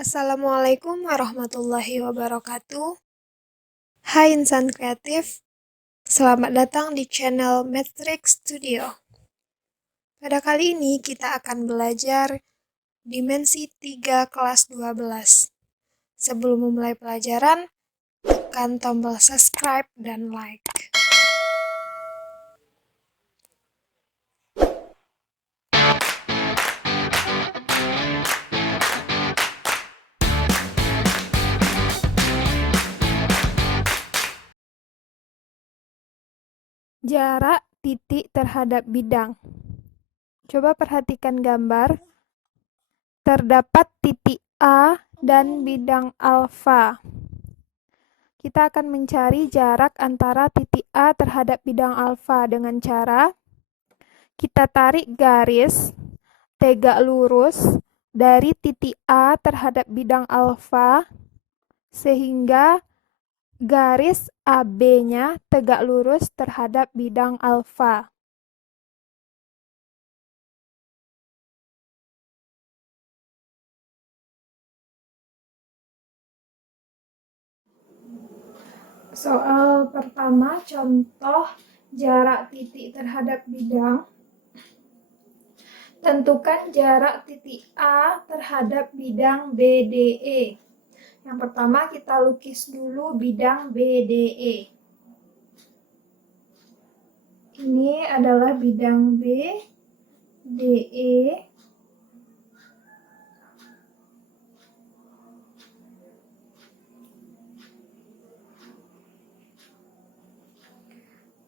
Assalamualaikum warahmatullahi wabarakatuh. Hai insan kreatif, selamat datang di channel Matrix Studio. Pada kali ini kita akan belajar dimensi 3 kelas 12. Sebelum memulai pelajaran, tekan tombol subscribe dan like. Jarak titik terhadap bidang. Coba perhatikan gambar. Terdapat titik A dan bidang alfa. Kita akan mencari jarak antara titik A terhadap bidang alfa dengan cara kita tarik garis tegak lurus dari titik A terhadap bidang alfa sehingga garis AB-nya tegak lurus terhadap bidang alfa. Soal pertama, contoh jarak titik terhadap bidang. Tentukan jarak titik A terhadap bidang BDE. Yang pertama kita lukis dulu bidang BDE. Ini adalah bidang BDE.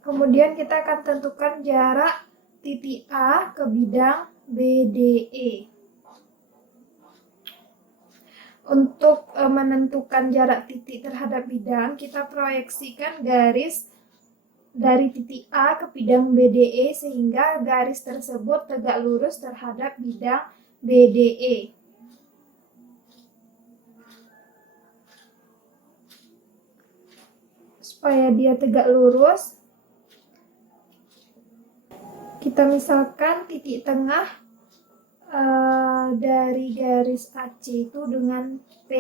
Kemudian kita akan tentukan jarak titik A ke bidang BDE. Untuk menentukan jarak titik terhadap bidang, kita proyeksikan garis dari titik A ke bidang BDE sehingga garis tersebut tegak lurus terhadap bidang BDE. Supaya dia tegak lurus, kita misalkan titik tengah dari garis AC itu dengan P.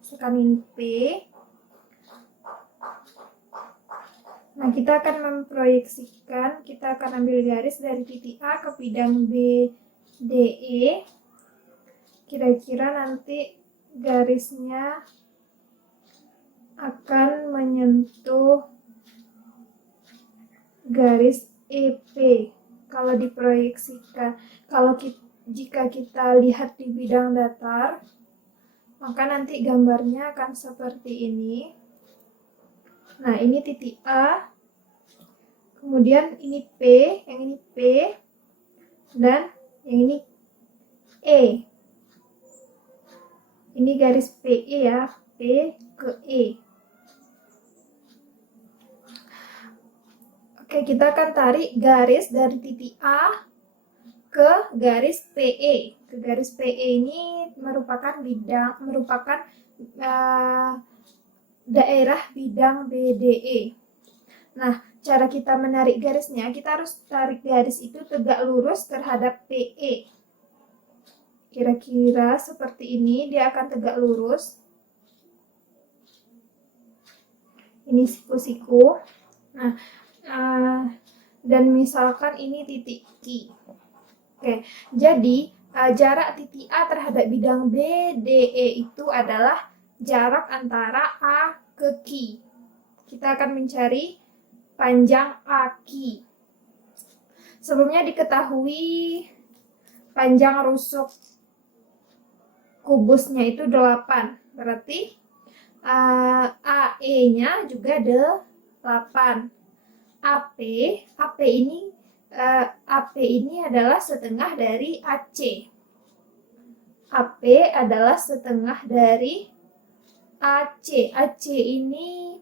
Misalkan ini P. Nah, kita akan memproyeksikan, kita akan ambil garis dari titik A ke bidang BDE. Kira-kira nanti garisnya akan menyentuh garis EP. Kalau diproyeksikan, jika kita lihat di bidang datar, maka nanti gambarnya akan seperti ini. Nah, ini titik A, kemudian ini P, yang ini P, dan yang ini E. Ini garis PE ya, P ke E. Oke, kita akan tarik garis dari titik A ke garis PE. Ke garis PE ini merupakan daerah bidang BDE. Nah, cara kita menarik garisnya, kita harus tarik garis itu tegak lurus terhadap PE. Kira-kira seperti ini, dia akan tegak lurus. Ini siku-siku. Nah, dan misalkan ini titik Q. Oke, jadi jarak titik A terhadap bidang BDE itu adalah jarak antara A ke Q. Kita akan mencari panjang AQ. Sebelumnya diketahui panjang rusuk kubusnya itu 8. Berarti AE-nya juga 8. AP ini adalah setengah dari AC. AP adalah setengah dari AC. AC ini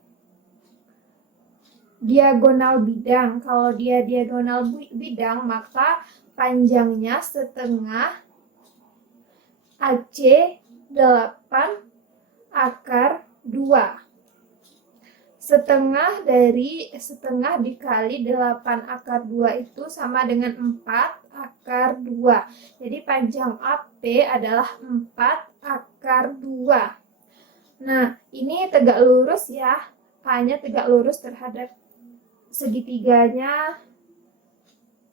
diagonal bidang. Kalau dia diagonal bidang, maka panjangnya setengah AC 8 akar 2. Setengah dikali 8 akar 2 itu sama dengan 4 akar 2. Jadi panjang AP adalah 4 akar 2. Nah, ini tegak lurus ya. A-nya tegak lurus terhadap segitiganya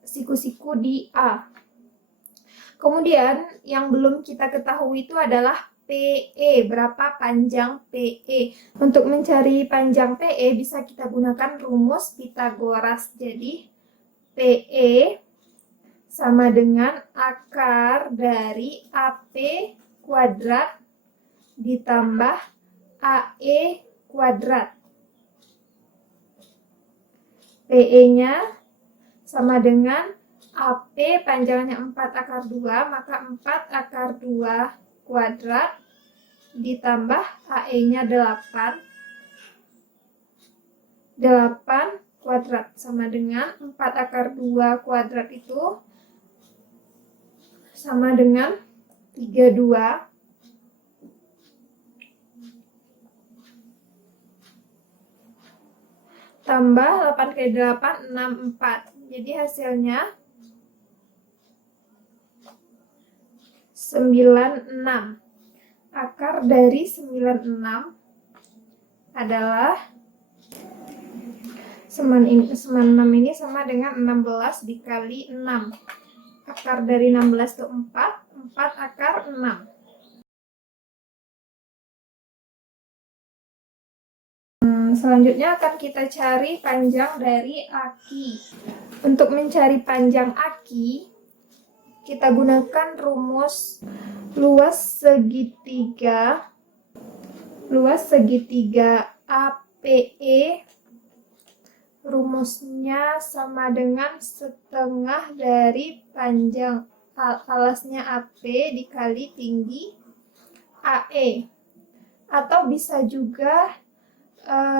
siku-siku di A. Kemudian yang belum kita ketahui itu adalah PE, berapa panjang PE. Untuk mencari panjang PE bisa kita gunakan rumus Pythagoras. Jadi PE sama dengan akar dari AP kuadrat ditambah AE kuadrat. PE-nya sama dengan AP panjangnya 4 akar 2, maka 4 akar 2 kuadrat ditambah AE-nya 8. 8 kuadrat sama dengan 4 akar 2 kuadrat itu sama dengan 32 tambah 8 kali 8, 64. Jadi hasilnya 96. Akar dari 96 adalah 96 ini sama dengan 16 dikali 6. Akar dari 16 itu 4, 4 akar 6. Selanjutnya akan kita cari panjang dari aki. Untuk mencari panjang aki, kita gunakan rumus luas segitiga APE. Rumusnya sama dengan setengah dari panjang alasnya AP dikali tinggi AE. Atau bisa juga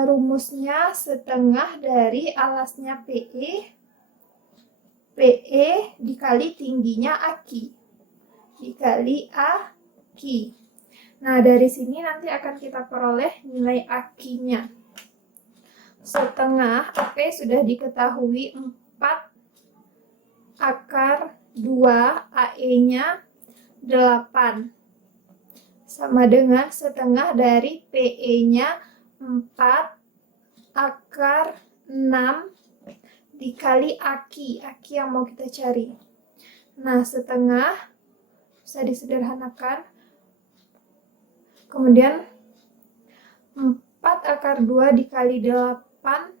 rumusnya setengah dari alasnya PE dikali tingginya AKI dikali AKI. Nah, dari sini nanti akan kita peroleh nilai AKI-nya. Setengah AP sudah diketahui 4 akar 2, AE-nya 8. Sama dengan setengah dari PE-nya 4 akar 6 dikali aki yang mau kita cari. Nah, setengah bisa disederhanakan. Kemudian 4 akar 2 dikali 8.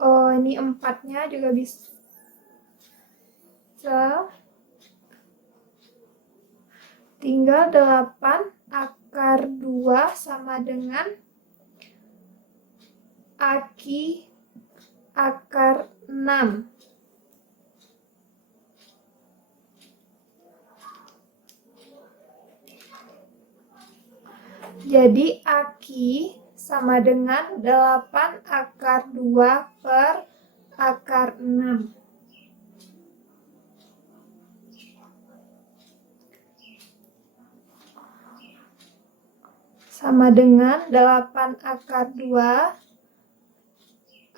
Oh, ini 4-nya juga bisa. Tinggal 8 akar 2 sama dengan aki akar 6. Jadi aki sama dengan 8 akar 2 per akar 6. Sama dengan 8 akar 2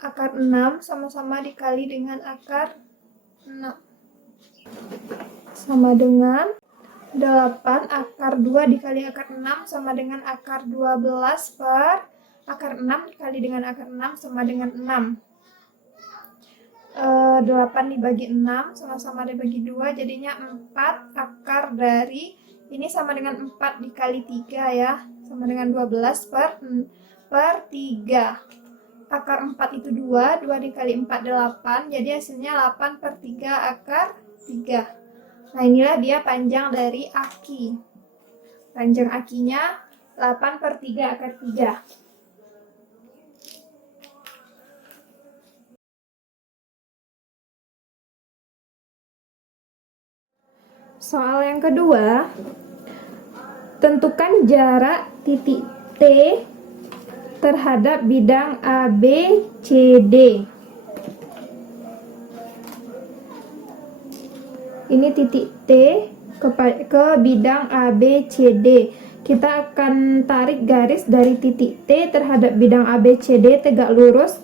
akar 6 sama-sama dikali dengan akar 6. Sama dengan 8 akar 2 dikali akar 6 sama dengan akar 12 per akar 6 dikali dengan akar 6 sama dengan 6. 8 dibagi 6 sama-sama dibagi 2 jadinya 4 akar dari ini sama dengan 4 dikali 3 ya, sama dengan 12 per 3. Akar 4 itu 2, 2 dikali 4 8, jadi hasilnya 8 per 3 akar 3. Nah, inilah dia panjang dari aki. Panjang akinya 8 per 3 akar 3. Soal yang kedua, tentukan jarak titik T terhadap bidang ABCD. Ini titik T ke bidang ABCD. Kita akan tarik garis dari titik T terhadap bidang ABCD tegak lurus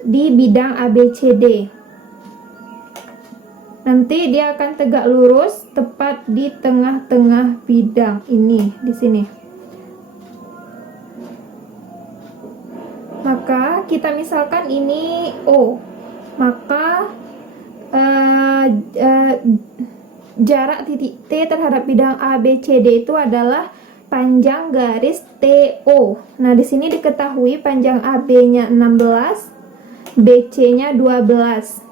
di bidang ABCD. Nanti dia akan tegak lurus tepat di tengah-tengah bidang ini, di sini. Maka kita misalkan ini O, maka jarak titik T terhadap bidang ABCD itu adalah panjang garis TO. Nah, di sini diketahui panjang AB-nya 16, BC-nya 12.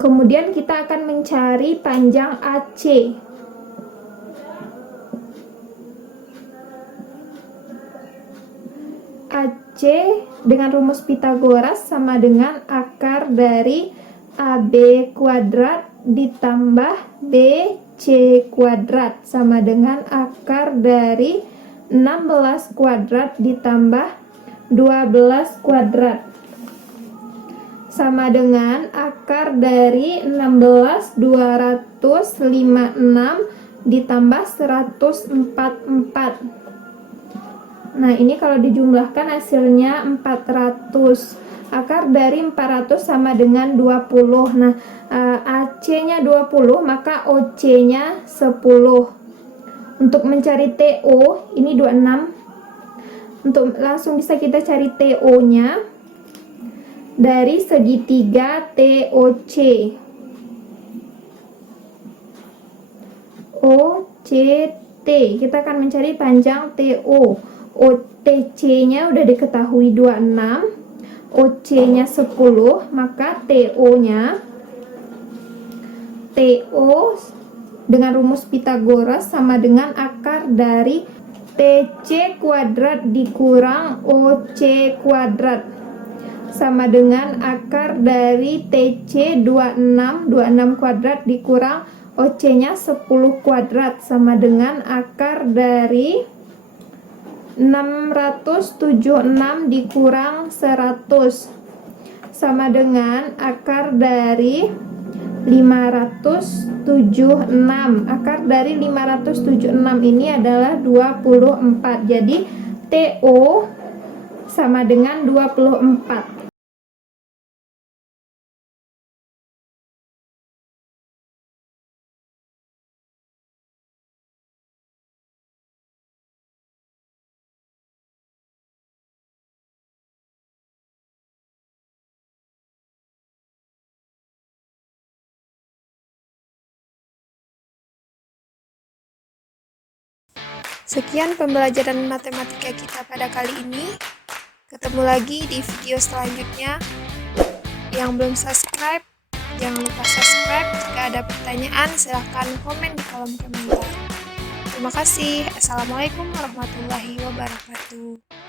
Kemudian kita akan mencari panjang AC. AC dengan rumus Pythagoras sama dengan akar dari AB kuadrat ditambah BC kuadrat sama dengan akar dari 16 kuadrat ditambah 12 kuadrat sama dengan akar dari 16 256 ditambah 144. Nah, ini kalau dijumlahkan hasilnya 400. Akar dari 400 sama dengan 20. Nah, AC-nya 20, maka OC-nya 10. Untuk mencari TO, ini 26. Untuk langsung bisa kita cari TO-nya dari segitiga TOC. OCT, kita akan mencari panjang TO. OTC-nya udah diketahui 26, OC-nya 10, maka TO-nya TO dengan rumus Pythagoras sama dengan akar dari TC kuadrat dikurang OC kuadrat sama dengan akar dari TC 26 kuadrat dikurang OC-nya 10 kuadrat sama dengan akar dari 676 dikurang 100 sama dengan akar dari 576. Akar dari 576 ini adalah 24. Jadi TO sama dengan 24. Sekian pembelajaran matematika kita pada kali ini. Ketemu lagi di video selanjutnya. Yang belum subscribe, jangan lupa subscribe. Jika ada pertanyaan, silahkan komen di kolom komentar. Terima kasih. Assalamualaikum warahmatullahi wabarakatuh.